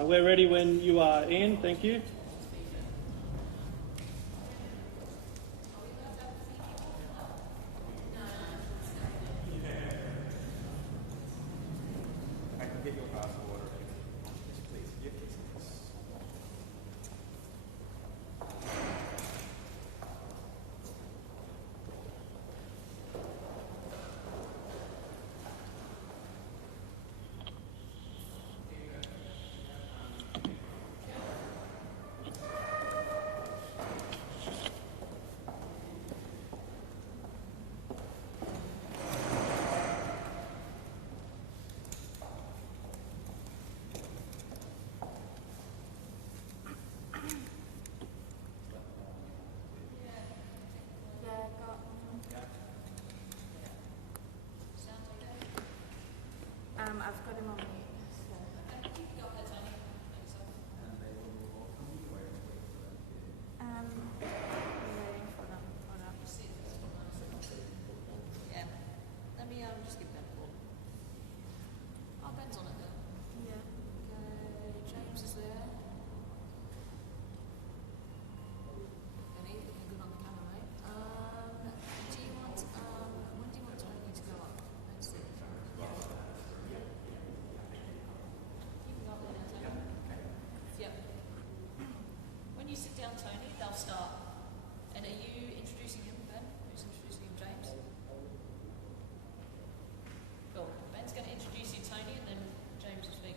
We're ready when you are, Ian. Thank you. I've got him on mute. So. We're waiting for them. Hold up. Yeah. Let me just give Ben a call. Oh, Ben's on it then. Yeah. Okay, James is there. Benny, looking good on the camera, mate. Do you want, when do you want Tony to go up? Let's see. You can go up there now, Tony. Yep. When you sit down, Tony, they'll start. And are you introducing him, Ben? Who's introducing him, James? Cool. Ben's going to introduce you, Tony, and then James will speak.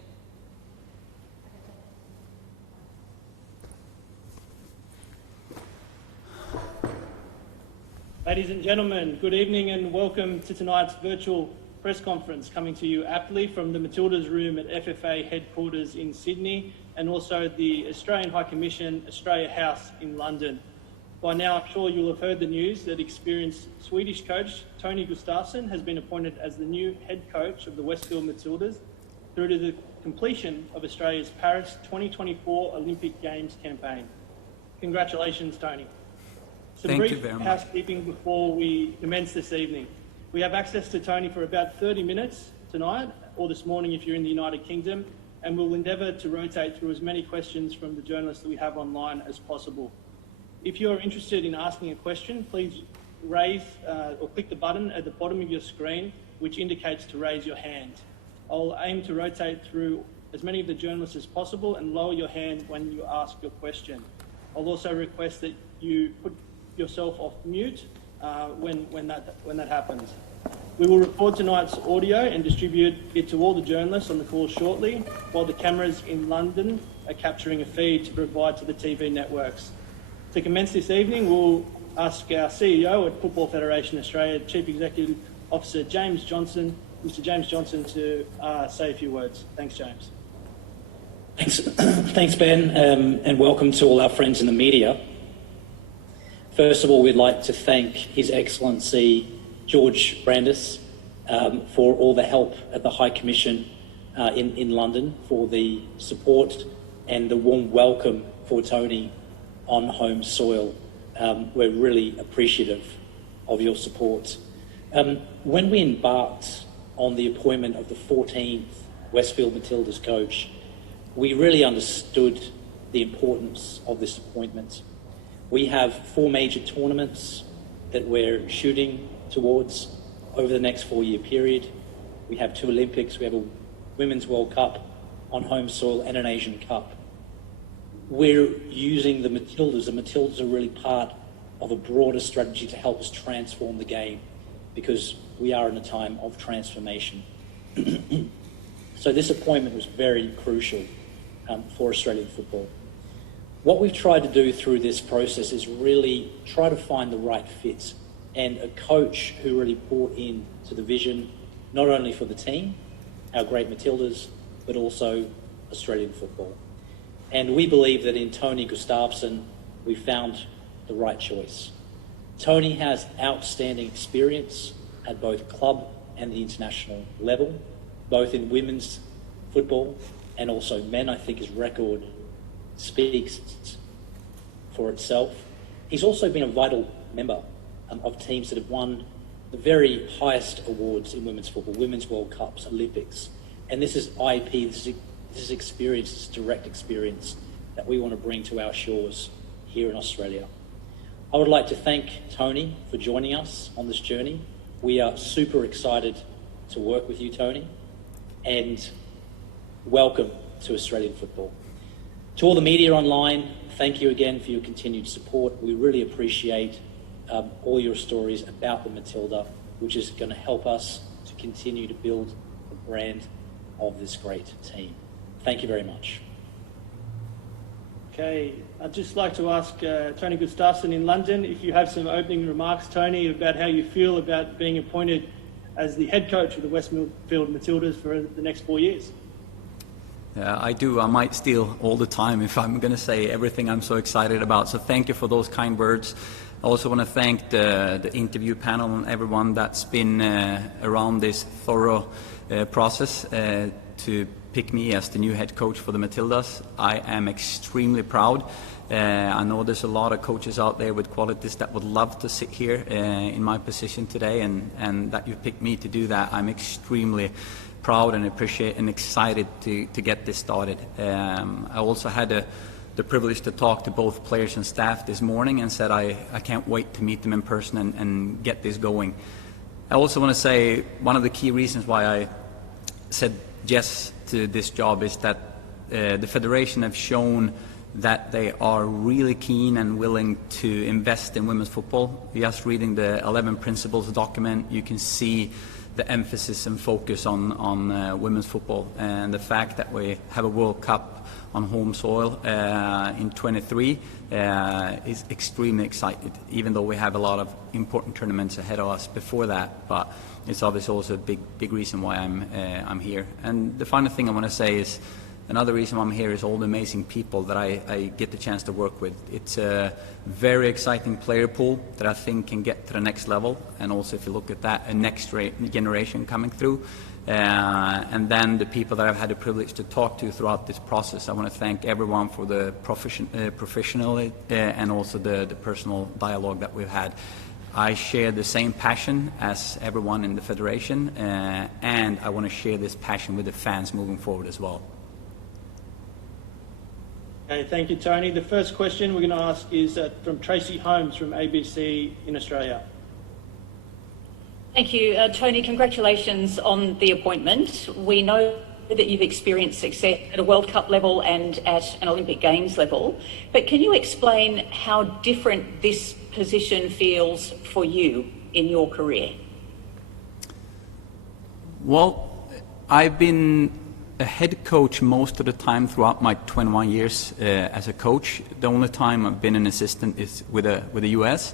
Ladies and gentlemen, good evening and welcome to tonight's virtual press conference, coming to you aptly from the Matildas room at FFA headquarters in Sydney and also the Australian High Commission Australia House in London. By now, I'm sure you'll have heard the news that experienced Swedish coach Tony Gustafsson has been appointed as the new head coach of the Westfield Matildas through to the completion of Australia's Paris 2024 Olympic Games campaign. Congratulations, Tony. Some brief housekeeping before we commence this evening. We have access to Tony for about 30 minutes tonight, or this morning if you're in the United Kingdom, and we'll endeavour to rotate through as many questions from the journalists that we have online as possible. If you're interested in asking a question, please raise or click the button at the bottom of your screen, which indicates to raise your hand. I'll aim to rotate through as many of the journalists as possible and lower your hand when you ask your question. I'll also request that you put yourself off mute when that happens. We will record tonight's audio and distribute it to all the journalists on the call shortly, while the cameras in London are capturing a feed to provide to the TV networks. To commence this evening, we'll ask our CEO at Football Federation Australia, Chief Executive Officer James Johnson, Mr. James Johnson, to say a few words. Thanks, James. Thanks, Ben, and welcome to all our friends in the media. First of all, we'd like to thank His Excellency George Brandis for all the help at the High Commission in London, for the support and the warm welcome for Tony on home soil. We're really appreciative of your support. When we embarked on the appointment of the 14th Westfield Matildas coach, we really understood the importance of this appointment. We have 4 major tournaments that we're shooting towards over the next 4-year period. We have 2 Olympics, we have a Women's World Cup on home soil and an Asian Cup. We're using the Matildas. The Matildas are really part of a broader strategy to help us transform the game, because we are in a time of transformation. So this appointment was very crucial for Australian football. What we've tried to do through this process is really try to find the right fit and a coach who really bought into the vision, not only for the team, our great Matildas, but also Australian football. And we believe that in Tony Gustafsson, we found the right choice. Tony has outstanding experience at both club and the international level, both in women's football and also men. I think his record speaks for itself. He's also been a vital member of teams that have won the very highest awards in women's football, Women's World Cups, Olympics. And this is IP, this is This is experience, this is direct experience that we want to bring to our shores here in Australia. I would like to thank Tony for joining us on this journey. We are super excited to work with you, Tony, and welcome to Australian football. To all the media online, thank you again for your continued support. We really appreciate all your stories about the Matilda, which is going to help us to continue to build the brand of this great team. Thank you very much. Okay, I'd just like to ask Tony Gustafsson in London if you have some opening remarks, Tony, about how you feel about being appointed as the head coach of the Westfield Matildas for the next 4 years. I do. I might steal all the time if I'm going to say everything I'm so excited about. So thank you for those kind words. I also want to thank the interview panel and everyone that's been around this thorough process to pick me as the new head coach for the Matildas. I am extremely proud. I know there's a lot of coaches out there with qualities that would love to sit here in my position today, and that you picked me to do that. I'm extremely proud and appreciate and excited to get this started. I also had the privilege to talk to both players and staff this morning and said I can't wait to meet them in person and get this going. I also want to say one of the key reasons why I said yes to this job is that the Federation have shown that they are really keen and willing to invest in women's football. Just reading the 11 Principles document, you can see the emphasis and focus on women's football, and the fact that we have a World Cup on home soil in 23 is extremely exciting, even though we have a lot of important tournaments ahead of us before that. But it's obviously also a big reason why I'm here. And the final thing I want to say is another reason I'm here is all the amazing people that I get the chance to work with. It's a very exciting player pool that I think can get to the next level, and also if you look at that, a next generation coming through. And then the people that I've had the privilege to talk to throughout this process. I want to thank everyone for the professionally and also the personal dialogue that we've had. I share the same passion as everyone in the Federation, and I want to share this passion with the fans moving forward as well. Okay, thank you, Tony. The first question we're going to ask is from Tracy Holmes from ABC in Australia. Thank you. Tony, congratulations on the appointment. We know that you've experienced success at a World Cup level and at an Olympic Games level, but can you explain how different this position feels for you in your career? Well, I've been a head coach most of the time throughout my 21 years as a coach. The only time I've been an assistant is with the US.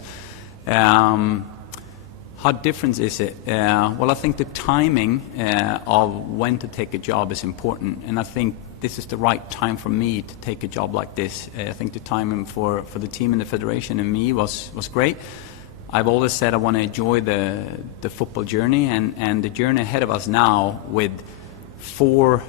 How different is it? Well, I think the timing of when to take a job is important, and I think this is the right time for me to take a job like this. I think the timing for the team and the Federation and me was great. I've always said I want to enjoy the football journey, and the journey ahead of us now with 4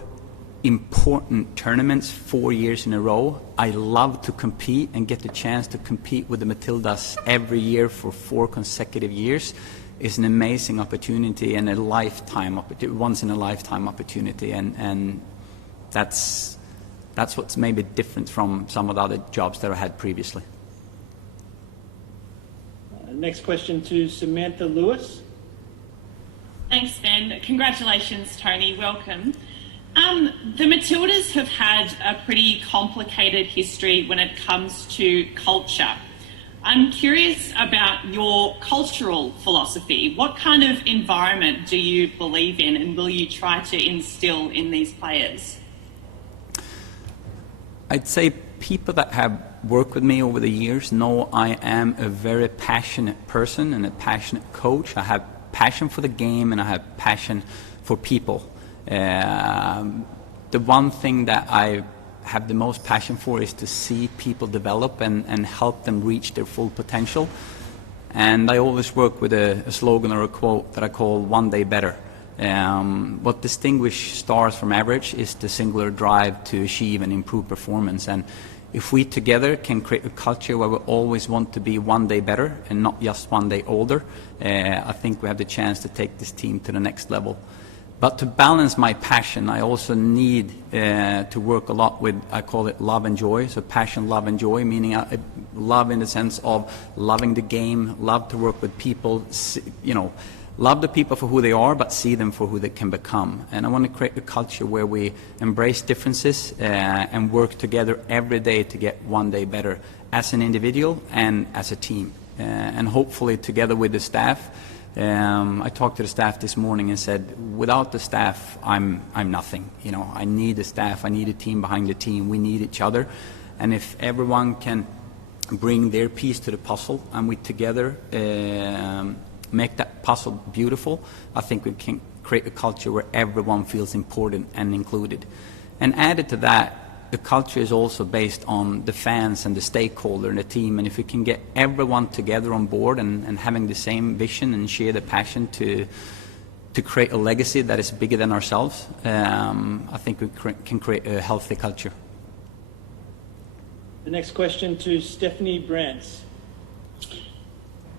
important tournaments 4 years in a row. I love to compete and get the chance to compete with the Matildas every year for 4 consecutive years. Is an amazing opportunity and a lifetime once in a lifetime opportunity, and that's what's maybe different from some of the other jobs that I had previously. Next question to Samantha Lewis. Thanks, Ben. Congratulations, Tony. Welcome. The Matildas have had a pretty complicated history when it comes to culture. I'm curious about your cultural philosophy. What kind of environment do you believe in, and will you try to instill in these players? I'd say people that have worked with me over the years know I am a very passionate person and a passionate coach. I have passion for the game and I have passion for people. The one thing that I have the most passion for is to see people develop and help them reach their full potential. And I always work with a slogan or a quote that I call "one day better." What distinguishes stars from average is the singular drive to achieve and improve performance. And if we together can create a culture where we always want to be one day better and not just one day older, I think we have the chance to take this team to the next level. But to balance my passion, I also need to work a lot with, I call it love and joy. So passion, love and joy, meaning love in the sense of loving the game, love to work with people, love the people for who they are, but see them for who they can become. And I want to create a culture where we embrace differences and work together every day to get one day better as an individual and as a team. And hopefully together with the staff. I talked to the staff this morning and said, without the staff, I'm nothing. I need the staff. I need a team behind the team. We need each other. And if everyone can bring their piece to the puzzle and we together make that puzzle beautiful, I think we can create a culture where everyone feels important and included. And added to that, the culture is also based on the fans and the stakeholder and the team. And if we can get everyone together on board and having the same vision and share the passion to create a legacy that is bigger than ourselves, I think we can create a healthy culture. The next question to Stephanie Brantz.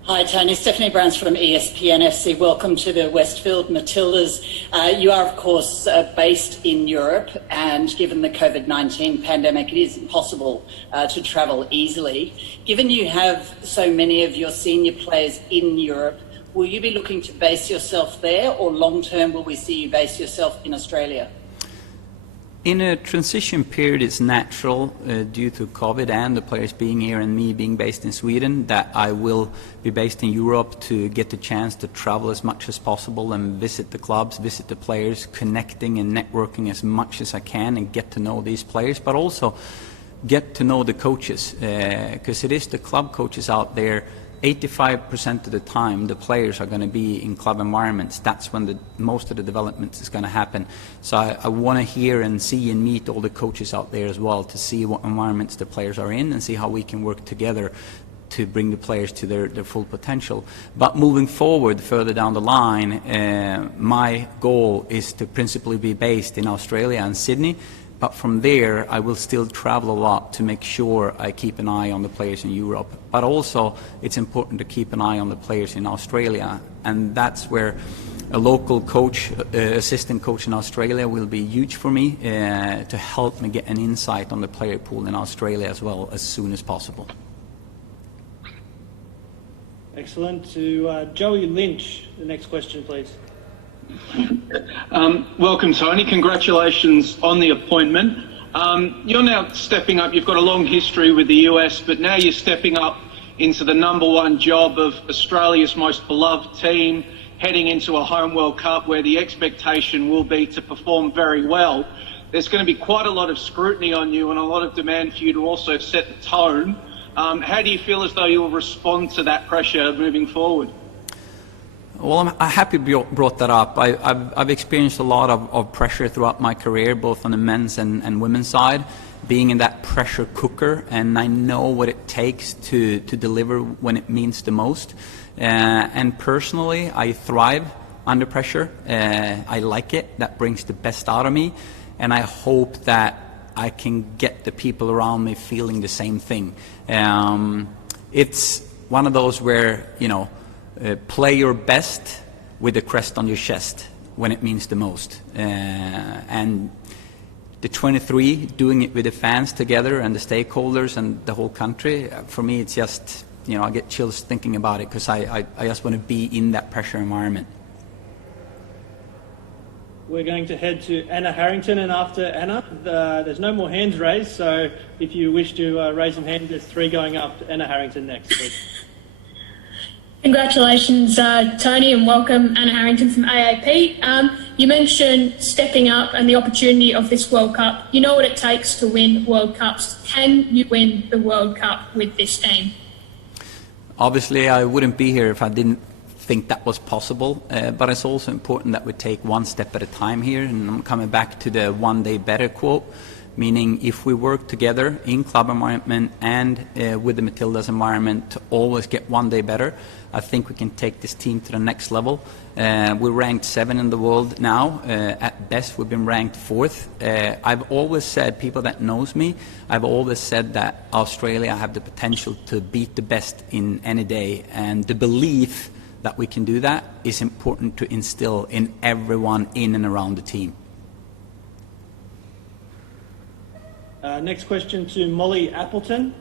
Hi Tony, Stephanie Brantz from ESPN FC. Welcome to the Westfield Matildas. You are of course based in Europe, and given the COVID-19 pandemic it is impossible to travel easily. Given you have so many of your senior players in Europe, will you be looking to base yourself there, or long term will we see you base yourself in Australia? In a transition period, it's natural due to COVID and the players being here and me being based in Sweden that I will be based in Europe to get the chance to travel as much as possible and visit the clubs, visit the players, connecting and networking as much as I can and get to know these players, but also get to know the coaches, because it is the club coaches out there. 85% of the time the players are going to be in club environments. That's when most of the development is going to happen. So I want to hear and see and meet all the coaches out there as well to see what environments the players are in and see how we can work together to bring the players to their full potential. But moving forward further down the line, my goal is to principally be based in Australia and Sydney. But from there, I will still travel a lot to make sure I keep an eye on the players in Europe. But also, it's important to keep an eye on the players in Australia. And that's where a local coach, assistant coach in Australia will be huge for me to help me get an insight on the player pool in Australia as well as soon as possible. Excellent. To Joey Lynch, the next question, please. Welcome, Tony. Congratulations on the appointment. You're now stepping up. You've got a long history with the US, but now you're stepping up into the #1 job of Australia's most beloved team, heading into a home World Cup where the expectation will be to perform very well. There's going to be quite a lot of scrutiny on you and a lot of demand for you to also set the tone. How do you feel as though you'll respond to that pressure moving forward? Well, I'm happy you brought that up. I've experienced a lot of pressure throughout my career, both on the men's and women's side, being in that pressure cooker, and I know what it takes to deliver when it means the most. And personally, I thrive under pressure. I like it. That brings the best out of me, and I hope that I can get the people around me feeling the same thing. It's one of those where, play your best with the crest on your chest when it means the most. And the 23, doing it with the fans together and the stakeholders and the whole country, for me it's just, I get chills thinking about it because I just want to be in that pressure environment. We're going to head to Anna Harrington, and after Anna, there's no more hands raised, so if you wish to raise some hands, there's 3 going up. Anna Harrington next, please. Congratulations, Tony, and welcome, Anna Harrington from AAP. You mentioned stepping up and the opportunity of this World Cup. You know what it takes to win World Cups. Can you win the World Cup with this team? Obviously, I wouldn't be here if I didn't think that was possible, but it's also important that we take one step at a time here, and I'm coming back to the one day better quote. Meaning if we work together in club environment and with the Matildas environment to always get one day better, I think we can take this team to the next level. We're ranked 7 in the world now. At best, we've been ranked 4th. I've always said, people that knows me, I've always said that Australia have the potential to beat the best in any day. And the belief that we can do that is important to instill in everyone in and around the team. Next question to Molly Appleton.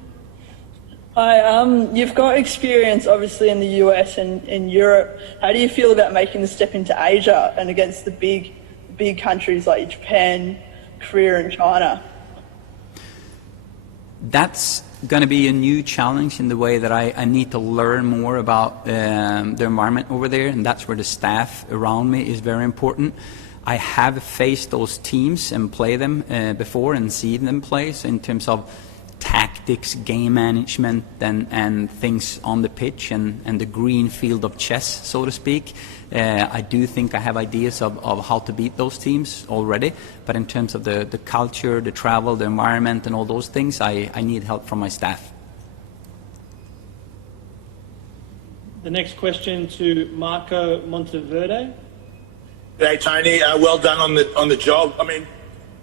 Hi, you've got experience obviously in the US and in Europe. How do you feel about making the step into Asia and against the big countries like Japan, Korea and China? That's going to be a new challenge in the way that I need to learn more about the environment over there, and that's where the staff around me is very important. I have faced those teams and play them before and seen them play, so in terms of tactics, game management and things on the pitch and the green field of chess, so to speak. I do think I have ideas of how to beat those teams already, but in terms of the culture, the travel, the environment and all those things, I need help from my staff. The next question to Marco Monteverde. Hey Tony, well done on the job. I mean,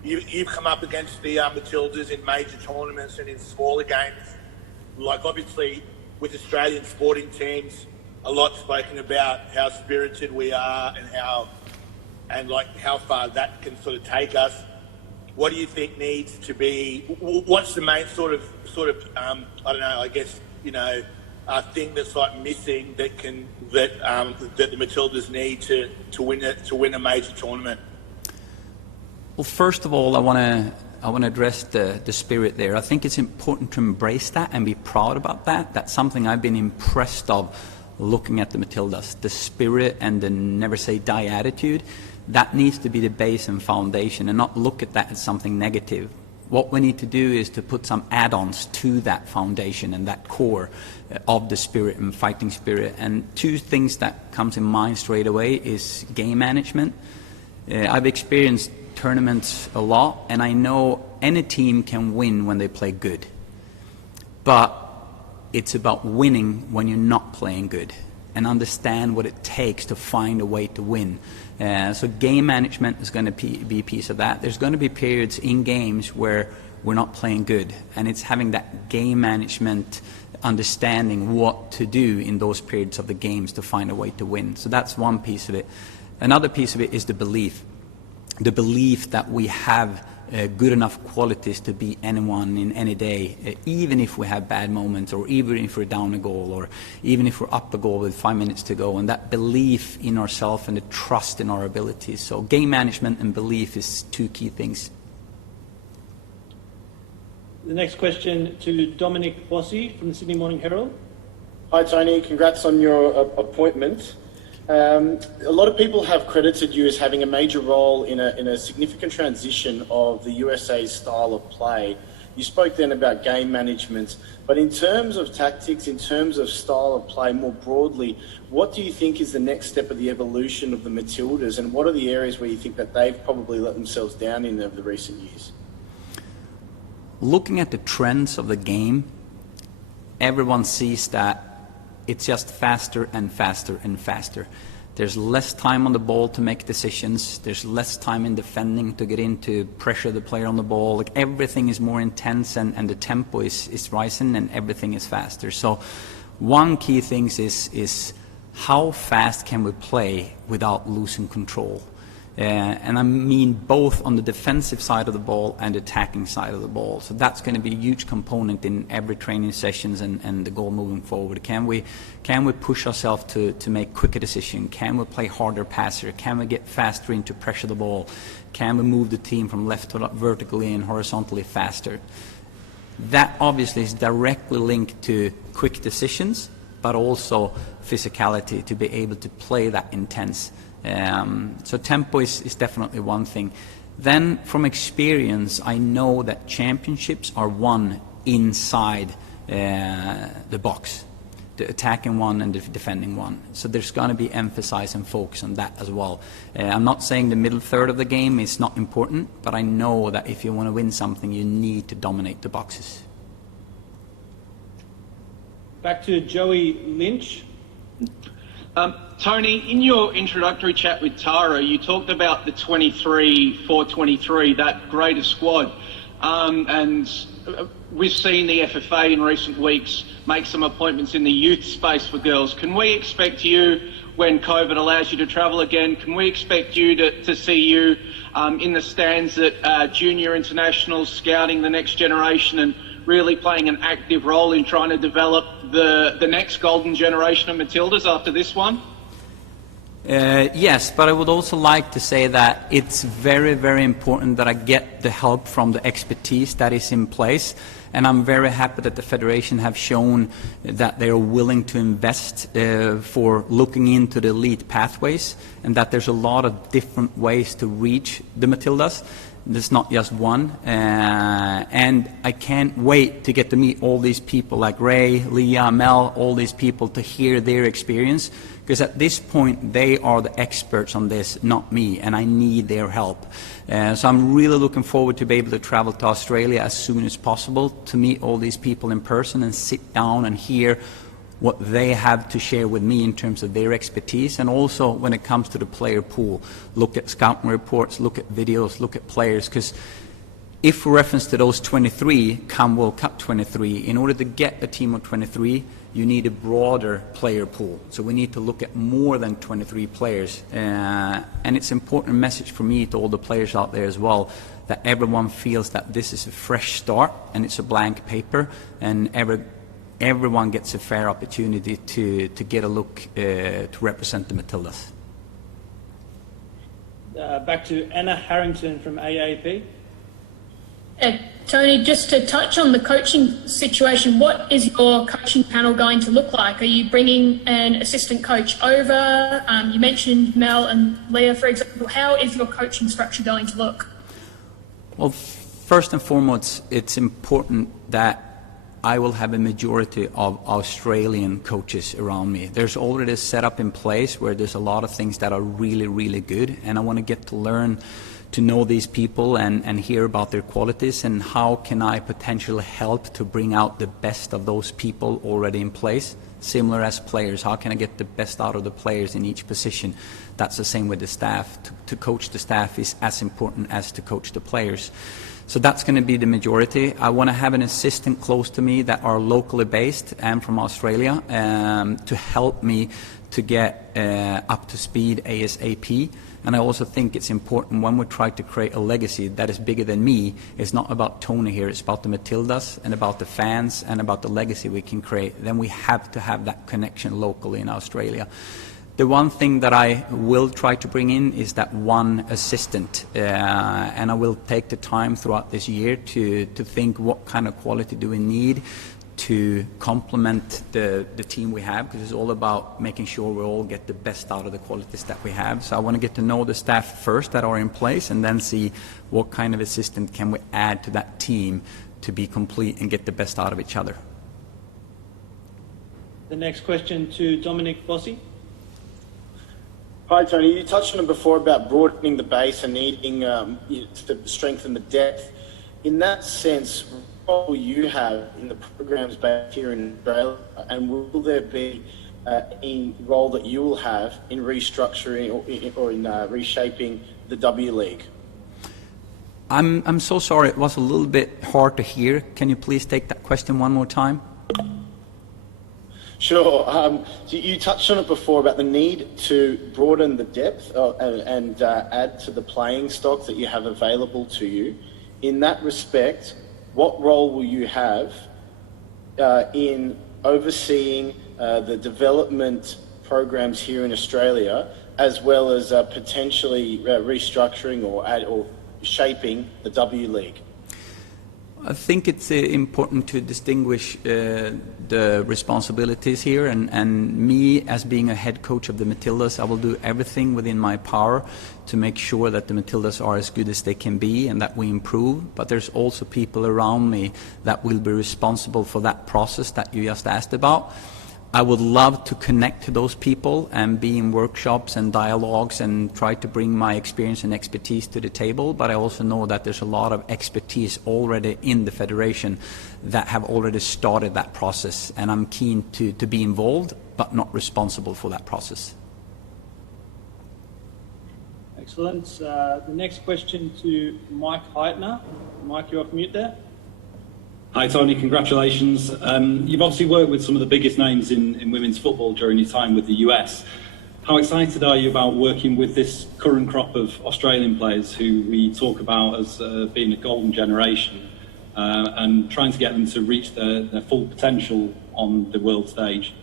you've come up against the Matildas in major tournaments and in smaller games. Like obviously with Australian sporting teams, a lot spoken about how spirited we are and how far that can sort of take us. What do you think needs to be? What's the main sort of I don't know, I guess, you know, thing that's like missing that the Matildas need to win a major tournament? Well, first of all, I want to address the spirit there. I think it's important to embrace that and be proud about that. That's something I've been impressed of looking at the Matildas. The spirit and the never say die attitude, that needs to be the base and foundation and not look at that as something negative. What we need to do is to put some add-ons to that foundation and that core of the spirit and fighting spirit. And two things that comes in mind straight away is game management. I've experienced tournaments a lot, and I know any team can win when they play good, but it's about winning when you're not playing good and understand what it takes to find a way to win. So game management is going to be a piece of that. There's going to be periods in games where we're not playing good, and it's having that game management understanding what to do in those periods of the games to find a way to win. So that's one piece of it. Another piece of it is the belief that we have good enough qualities to beat anyone in any day, even if we have bad moments, or even if we're down a goal, or even if we're up a goal with 5 minutes to go. And that belief in ourselves and the trust in our abilities. So game management and belief is two key things. The next question to Dominic Bossi from the Sydney Morning Herald. Hi Tony, congrats on your appointment. A lot of people have credited you as having a major role in a significant transition of the USA's style of play. You spoke then about game management, but in terms of tactics, in terms of style of play more broadly, what do you think is the next step of the evolution of the Matildas, and what are the areas where you think that they've probably let themselves down in over the recent years? Looking at the trends of the game, everyone sees that it's just faster and faster and faster. There's less time on the ball to make decisions. There's less time in defending to get in to pressure the player on the ball. Like everything is more intense and the tempo is rising and everything is faster. So one key thing is how fast can we play without losing control? And I mean both on the defensive side of the ball and attacking side of the ball. So that's going to be a huge component in every training sessions and the goal moving forward. Can we push ourselves to make quicker decisions? Can we play harder passer? Can we get faster into pressure the ball? Can we move the team from left to right, vertically and horizontally faster? That obviously is directly linked to quick decisions, but also physicality to be able to play that intense. So tempo is definitely one thing. Then from experience, I know that championships are won inside the box, the attacking one and the defending one. So there's going to be emphasis and focus on that as well. I'm not saying the middle third of the game is not important, but I know that if you want to win something, you need to dominate the boxes. Back to Joey Lynch. Tony, in your introductory chat with Tara, you talked about the 23-4-23, that greater squad. and we've seen the FFA in recent weeks make some appointments in the youth space for girls. Can we expect you, when COVID allows you to travel again, can we expect you to see you in the stands at junior internationals, scouting the next generation and really playing an active role in trying to develop the next golden generation of Matildas after this one? Yes, but I would also like to say that it's very, very important that I get the help from the expertise that is in place. And I'm very happy that the Federation have shown that they are willing to invest for looking into the elite pathways, and that there's a lot of different ways to reach the Matildas. There's not just one. And I can't wait to get to meet all these people like Ray, Leah, Mel, all these people, to hear their experience. Because at this point, they are the experts on this, not me, and I need their help. So I'm really looking forward to be able to travel to Australia as soon as possible to meet all these people in person and sit down and hear what they have to share with me in terms of their expertise, and also when it comes to the player pool. Look at scouting reports, look at videos, look at players, because if we reference to those 23 come World Cup 23, in order to get a team of 23, you need a broader player pool. So we need to look at more than 23 players. And it's an important message for me to all the players out there as well, that everyone feels that this is a fresh start and it's a blank paper, and everyone gets a fair opportunity to get a look to represent the Matildas. Back to Anna Harrington from AAP. Tony, just to touch on the coaching situation, what is your coaching panel going to look like? Are you bringing an assistant coach over? You mentioned Mel and Leah, for example. How is your coaching structure going to look? Well, first and foremost, it's important that I will have a majority of Australian coaches around me. There's already a setup in place where there's a lot of things that are really, really good, and I want to get to learn to know these people and hear about their qualities, and how can I potentially help to bring out the best of those people already in place. Similar as players, how can I get the best out of the players in each position? That's the same with the staff. To coach the staff is as important as to coach the players. So that's going to be the majority. I want to have an assistant close to me that are locally based and from Australia to help me to get up to speed ASAP. And I also think it's important when we try to create a legacy that is bigger than me. It's not about Tony here, it's about the Matildas and about the fans and about the legacy we can create. Then we have to have that connection locally in Australia. The one thing that I will try to bring in is that one assistant, and I will take the time throughout this year to think what kind of quality do we need to complement the team we have, because it's all about making sure we all get the best out of the qualities that we have. So I want to get to know the staff first that are in place, and then see what kind of assistant can we add to that team to be complete and get the best out of each other. The next question to Dominic Bossi. Hi, Tony. You touched on it before about broadening the base and needing to strengthen the depth. In that sense, what will you have in the programs back here in Australia, and will there be any role that you will have in restructuring or in reshaping the W League? I'm so sorry, it was a little bit hard to hear. Can you please take that question one more time? Sure. You touched on it before about the need to broaden the depth and add to the playing stock that you have available to you. In that respect, what role will you have in overseeing the development programs here in Australia, as well as potentially restructuring or shaping the W League? I think it's important to distinguish the responsibilities here, and me as being a head coach of the Matildas, I will do everything within my power to make sure that the Matildas are as good as they can be and that we improve. But there's also people around me that will be responsible for that process that you just asked about. I would love to connect to those people and be in workshops and dialogues and try to bring my experience and expertise to the table, but I also know that there's a lot of expertise already in the Federation that have already started that process, and I'm keen to be involved but not responsible for that process. Excellent. The next question to Mike Heitner. Mike, you're off mute there. Hi Tony, congratulations. You've obviously worked with some of the biggest names in women's football during your time with the US. How excited are you about working with this current crop of Australian players who we talk about as being a golden generation and trying to get them to reach their full potential on the world stage?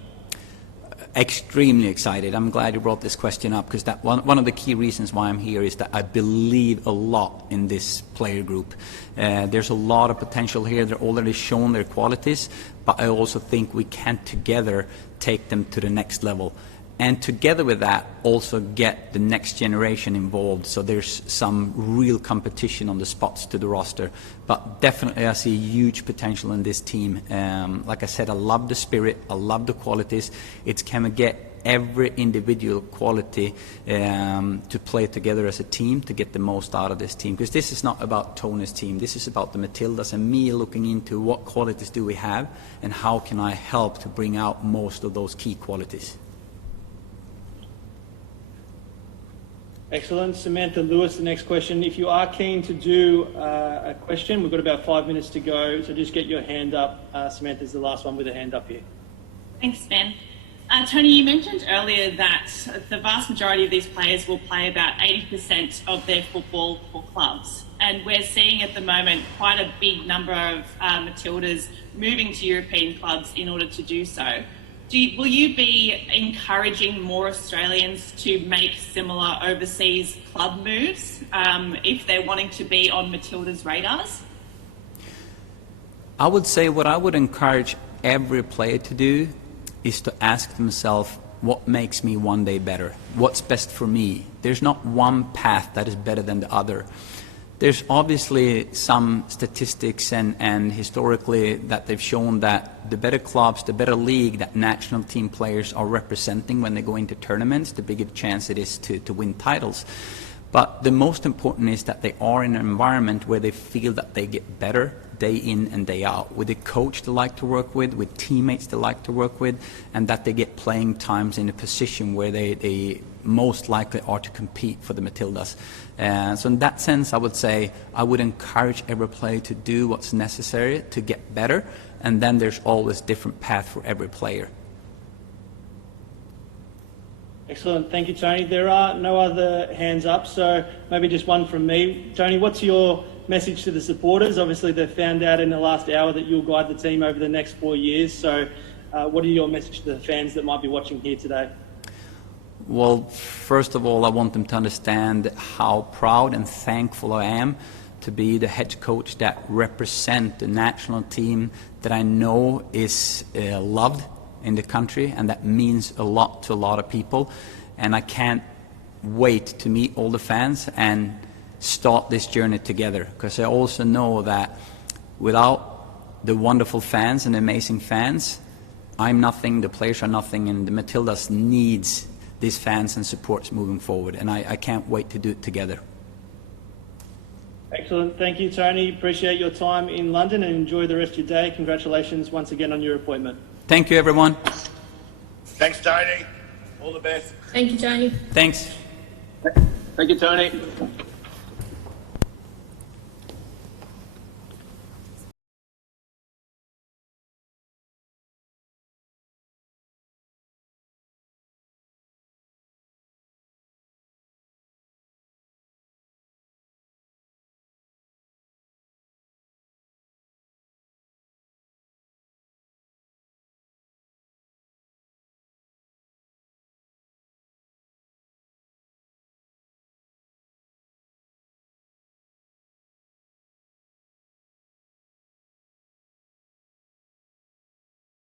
Extremely excited. I'm glad you brought this question up, because that one of the key reasons why I'm here is that I believe a lot in this player group. There's a lot of potential here. They're already shown their qualities, but I also think we can together take them to the next level. And together with that, also get the next generation involved, so there's some real competition on the spots to the roster. But definitely I see huge potential in this team. Like I said, I love the spirit, I love the qualities. It's can we get every individual quality to play together as a team to get the most out of this team. Because this is not about Tony's team, this is about the Matildas and me looking into what qualities do we have and how can I help to bring out most of those key qualities. Excellent. Samantha Lewis, the next question. If you are keen to do a question, we've got about 5 minutes to go, so just get your hand up. Samantha's the last one with a hand up here. Thanks, Ben. Tony, you mentioned earlier that the vast majority of these players will play about 80% of their football for clubs. And we're seeing at the moment quite a big number of Matildas moving to European clubs in order to do so. Will you be encouraging more Australians to make similar overseas club moves if they're wanting to be on Matilda's radars? I would say what I would encourage every player to do is to ask themselves, what makes me one day better? What's best for me? There's not one path that is better than the other. There's obviously some statistics and historically that they've shown that the better clubs, the better league that national team players are representing when they go into tournaments, the bigger chance it is to win titles. But the most important is that they are in an environment where they feel that they get better day in and day out, with a coach they like to work with teammates they like to work with, and that they get playing times in a position where they most likely are to compete for the Matildas. So in that sense, I would say I would encourage every player to do what's necessary to get better, and then there's always different path for every player. Excellent. Thank you, Tony. There are no other hands up, so maybe just one from me. Tony, what's your message to the supporters? Obviously, they've found out in the last hour that you'll guide the team over the next 4 years. So what are your message to the fans that might be watching here today? Well, first of all, I want them to understand how proud and thankful I am to be the head coach that represent the national team that I know is loved in the country, and that means a lot to a lot of people. And I can't wait to meet all the fans and start this journey together, because I also know that without the wonderful fans and amazing fans, I'm nothing, the players are nothing, and the Matildas needs these fans and supports moving forward, and I can't wait to do it together. Excellent. Thank you, Tony. Appreciate your time in London and enjoy the rest of your day. Congratulations once again on your appointment. Thank you, everyone. Thanks, Tony. All the best. Thank you, Tony. Thanks. Thank you, Tony.